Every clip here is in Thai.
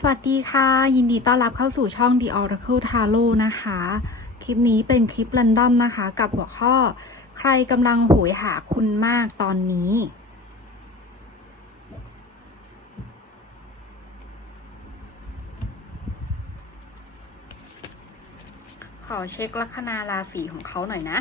สวัสดีค่ะ ยินดีต้อนรับเข้าสู่ช่อง The Oracle Tarot นะคะ คลิปนี้เป็นคลิป r รนดอมนะคะ กับหัวข้อ ใครกำลังโหยหาคุณมากตอนนี้ ขอเช็คลัคนาราศีของเขาหน่อยนะ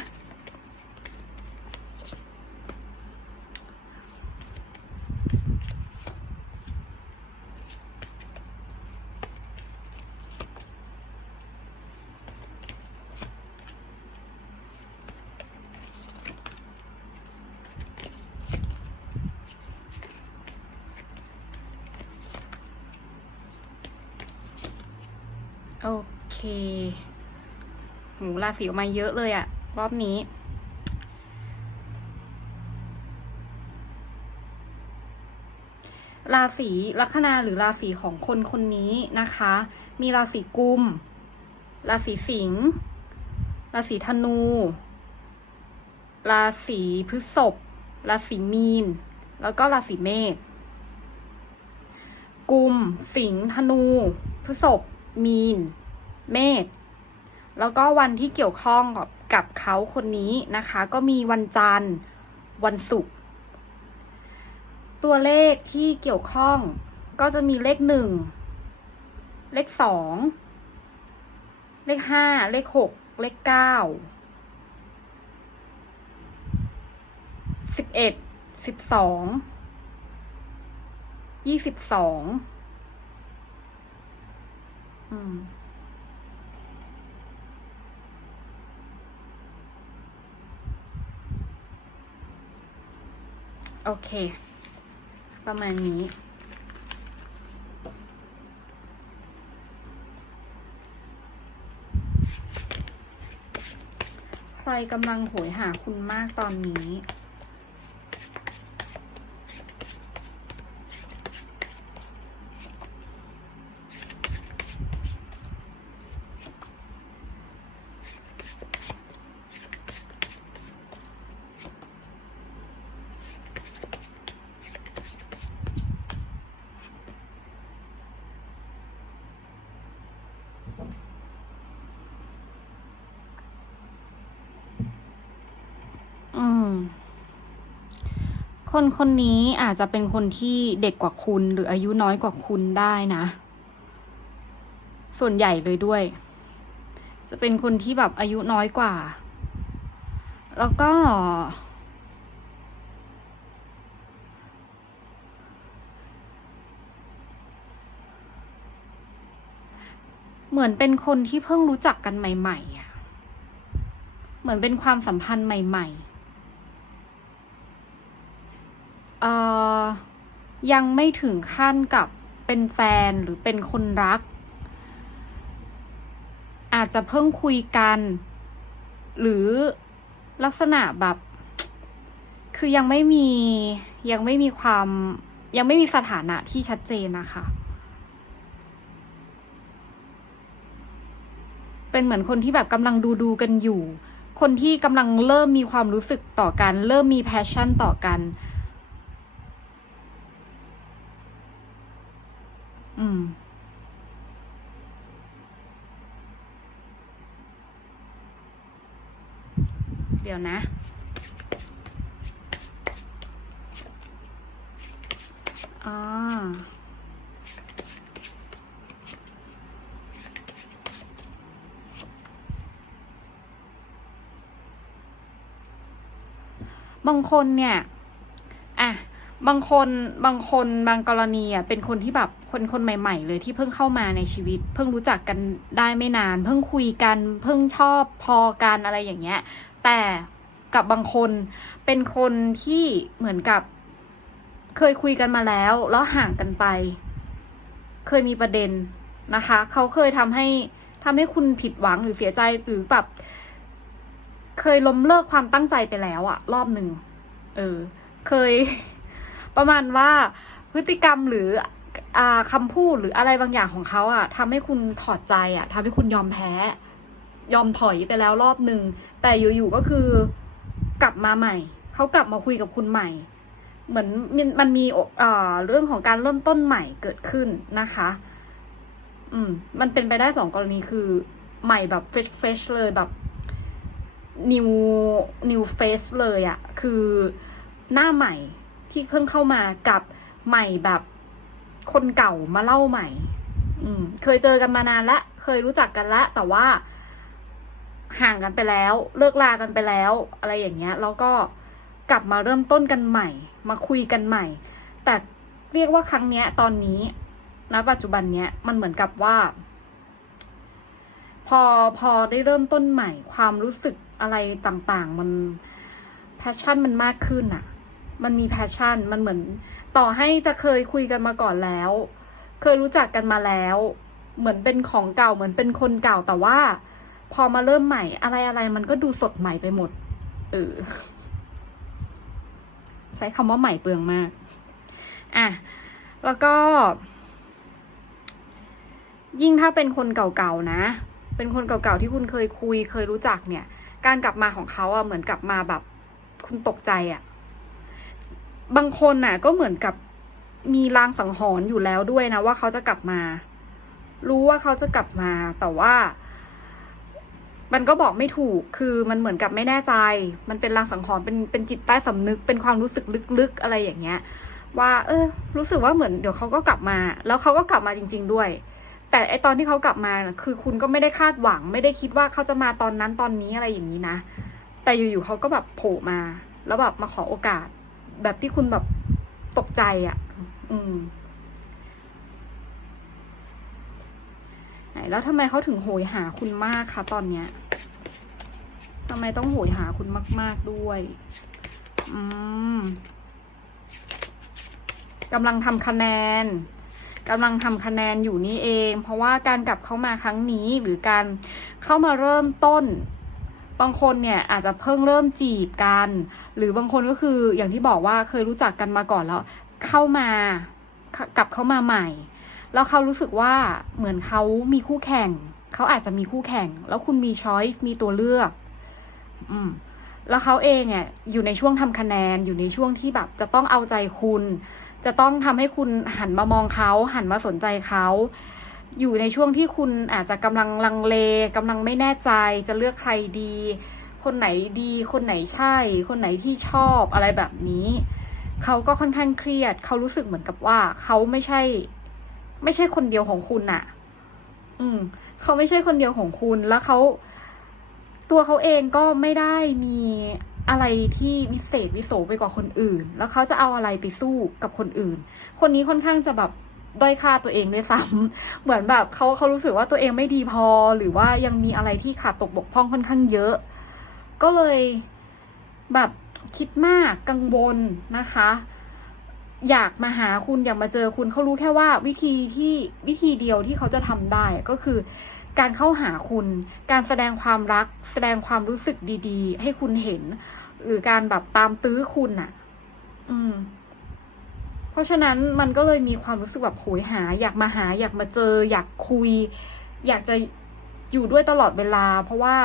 โอเค หมูราศีออกมาเยอะเลยอะรอบนี้ ราศีลัคนาหรือราศีของคนคนนี้นะคะ มีราศีกุม ราศีสิงห์ราศีธนู ราศีพฤษภราศีมีน แล้วก็ราศีเมษกุม สิงห์ธนู พฤษภมีน เมษแล้วก็วันที่เกี่ยวข้องกับกับเขาคนนี้นะคะ ก็มีวันจันทร์ วันศุกร์ตัวเลขที่เกี่ยวข้องก็จะมีเลขหนึ่งเลขสองเลขห้าเลขหกเลขเก้าสิบเอ็ดสิบสองยี่สิบสองอืม โอเค ประมาณนี้ ใครกำลังโหยหาคุณมากตอนนี้ อืม คนคนนี้อาจจะเป็นคนที่เด็กกว่าคุณ หรืออายุน้อยกว่าคุณได้นะ ส่วนใหญ่เลยด้วย จะเป็นคนที่แบบอายุน้อยกว่า แล้วก็ เหมือนเป็นคนที่เพิ่งรู้จักกันใหม่ๆอะเหมือนเป็นความสัมพันธ์ใหม่ ๆ เอ่อ ยังไม่ถึงขั้นกับเป็นแฟนหรือเป็นคนรัก อาจจะเพิ่งคุยกัน หรือลักษณะแบบ คือยังไม่มียังไม่มีความยังไม่มีสถานะที่ชัดเจนนะคะ เป็นเหมือนคนที่แบบกำลังดูดูกันอยู่ คนที่กำลังเริ่มมีความรู้สึกต่อกัน เริ่มมีแพชชั่นต่อกัน อืม เดี๋ยวนะอ่าบางคนเนี่ย บางคนบางคนบางกรณีอะเป็นคนที่แบบคนคนใหม่ ๆ เลยที่เพิ่งเข้ามาในชีวิต เพิ่งรู้จักกันได้ไม่นาน เพิ่งคุยกัน เพิ่งชอบพอกันอะไรอย่างเงี้ย แต่กับบางคนเป็นคนที่เหมือนกับ เคยคุยกันมาแล้ว แล้วห่างกันไป เคยมีประเด็นนะคะ เขาเคยทำให้ทำให้คุณผิดหวังหรือเสียใจหรือแบบเคยล้มเลิกความตั้งใจไปแล้วอะรอบหนึ่งเออ เคย ประมาณว่าพฤติกรรมหรืออ่าคำพูดหรืออะไรบางอย่างของเขาอะทำให้คุณถอดใจอะทำให้คุณยอมแพ้ ยอมถอยไปแล้วรอบหนึ่งแต่อยู่ๆก็คือกลับมาใหม่เขากลับมาคุยกับคุณใหม่ เหมือนมันมีเรื่องของการเริ่มต้นใหม่เกิดขึ้นนะคะ อืม มันเป็นไปได้สองกรณีคือ ใหม่แบบเฟชเฟชเลยแบบ new new face เลยอะคือหน้าใหม่ ที่เพิ่งเข้ามากับใหม่แบบคนเก่ามาเล่าใหม่ อืม เคยเจอกันมานานละเคยรู้จักกันละแต่ว่า ห่างกันไปแล้ว เลิกลากันไปแล้ว อะไรอย่างเงี้ย แล้วก็กลับมาเริ่มต้นกันใหม่ มาคุยกันใหม่ แต่เรียกว่าครั้งเนี้ย ตอนนี้ณปัจจุบันเนี้ยมันเหมือนกับว่า พอพอได้เริ่มต้นใหม่ ความรู้สึกอะไรต่าง ๆ มันแพชชั่นมันมากขึ้นอะ มันมีแพชชั่น มันเหมือน ต่อให้จะเคยคุยกันมาก่อนแล้ว เคยรู้จักกันมาแล้ว เหมือนเป็นของเก่าเหมือนเป็นคนเก่าแต่ว่า พอมาเริ่มใหม่อะไรอะไรมันก็ดูสดใหม่ไปหมด เออ ใช้คำว่าใหม่เปลืองมาก อะ แล้วก็ ยิ่งถ้าเป็นคนเก่าๆนะ เป็นคนเก่าๆที่คุณเคยคุย เคยรู้จักเนี่ย การกลับมาของเขาอะเหมือนกลับมาแบบ คุณตกใจอะ บางคนน่ะ ก็เหมือนกับมีลางสังหรณ์อยู่แล้วด้วยนะว่าเขาจะกลับมา รู้ว่าเขาจะกลับมาแต่ว่า มันก็บอกไม่ถูกคือมันเหมือนกับไม่แน่ใจ มันเป็นลางสังหรณ์เป็นเป็นจิตใต้สำนึก เป็นความรู้สึกลึกๆอะไรอย่างเงี้ย ว่า เออ รู้สึกว่าเหมือนเดี๋ยวเขาก็กลับมา แล้วเขาก็กลับมาจริง ๆ ด้วย แต่ไอตอนที่เขากลับมาคือคุณก็ไม่ได้คาดหวัง ไม่ได้คิดว่าเขาจะมาตอนนั้นตอนนี้อะไรอย่างนี้นะแต่อยู่ๆเขาก็แบบโผล่มา แล้วแบบมาขอโอกาส แบบที่คุณแบบตกใจอะ่ะ อืมไหนแล้วทำไมเขาถึงโหยหาคุณมากคะตอนเนี้ยทำไมต้องโหยหาคุณมาก ๆด้วย อืมกำลังทำคะแนนกำลังทำคะแนนอยู่นี่เอง เพราะว่าการกลับเข้ามาครั้งนี้หรือการเข้ามาเริ่มต้น บางคนเนี่ยอาจจะเพิ่งเริ่มจีบกัน หรือบางคนก็คืออย่างที่บอกว่าเคยรู้จักกันมาก่อนแล้ว เข้ามากลับเข้ามาใหม่ แล้วเขารู้สึกว่าเหมือนเขามีคู่แข่ง เขาอาจจะมีคู่แข่ง แล้วคุณมีช้อยส์มีตัวเลือก อืมแล้วเขาเองอะอยู่ในช่วงทำคะแนนอยู่ในช่วงที่แบบ จะต้องเอาใจคุณ จะต้องทำให้คุณหันมามองเขาหันมาสนใจเขา อยู่ในช่วงที่คุณอาจจะกำลังลังเลกำลังไม่แน่ใจ จะเลือกใครดี คนไหนดี คนไหนใช่ คนไหนที่ชอบอะไรแบบนี้เขาก็ค่อนข้างเครียด เขารู้สึกเหมือนกับว่าเขาไม่ใช่ ไม่ใช่คนเดียวของคุณน่ะ อืม เขาไม่ใช่คนเดียวของคุณแล้วเขาตัวเขาเองก็ไม่ได้มีอะไรที่วิเศษวิโสไปกว่าคนอื่น แล้วเขาจะเอาอะไรไปสู้กับคนอื่น คนนี้ค่อนข้างจะแบบ ด้อยค่าตัวเองด้วยซ้ำเหมือนแบบเขาเขารู้สึกว่าตัวเองไม่ดีพอ หรือว่ายังมีอะไรที่ขาดตกบกพร่องค่อนข้างเยอะ ก็เลยแบบคิดมากกังวลนะคะ อยากมาหาคุณอยากมาเจอคุณเขารู้แค่ว่าวิธีที่วิธีเดียวที่เขาจะทำได้ก็คือการเข้าหาคุณ การแสดงความรัก แสดงความรู้สึกดี ๆ ให้คุณเห็น หรือการแบบตามตื้อคุณอะอืม เพราะฉะนั้นมันก็เลยมีความรู้สึกแบบโหยหา อยากมาหา อยากมาเจอ อยากคุย อยากจะอยู่ด้วยตลอดเวลา เพราะว่า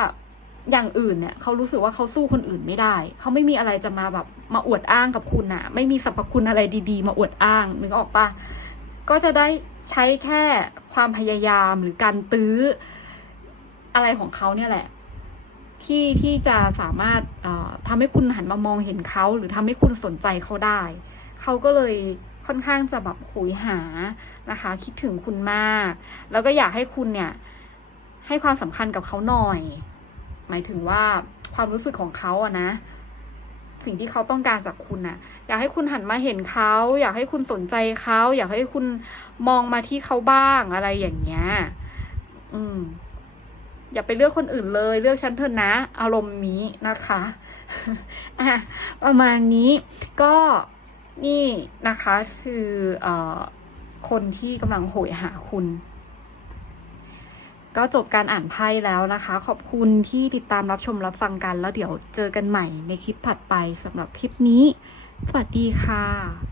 อย่างอื่นเนี่ยเขารู้สึกว่าเขาสู้คนอื่นไม่ได้ เขาไม่มีอะไรจะมาแบบมาอวดอ้างกับคุณอะไม่มีสรรพคุณอะไรดี ๆ มาอวดอ้างนึกออกปะก็จะได้ใช้แค่ความพยายามหรือการตื้ออะไรของเขาเนี่ยแหละ ที่ที่จะสามารถทำให้คุณหันมามองเห็นเขาหรือทำให้คุณสนใจเขาได้ เขาก็เลยค่อนข้างจะแบบโหยหานะคะ คิดถึงคุณมาก แล้วก็อยากให้คุณเนี่ยให้ความสำคัญกับเขาหน่อย หมายถึงว่าความรู้สึกของเขาอะนะ สิ่งที่เขาต้องการจากคุณน่ะอยากให้คุณหันมาเห็นเขา อยากให้คุณสนใจเขา อยากให้คุณมองมาที่เขาบ้างอะไรอย่างเงี้ย อืม อย่าไปเลือกคนอื่นเลย เลือกฉันเถอะนะ อารมณ์นี้นะคะ อะ ประมาณนี้ก็ นี่นะคะคืออคนที่กำลังโหยหาคุณ ก็จบการอ่านไพ่แล้วนะคะ ขอบคุณที่ติดตามรับชมรับฟังกัน แล้วเดี๋ยวเจอกันใหม่ในคลิปถัดไปสำหรับคลิปนี้ สวัสดีค่ะ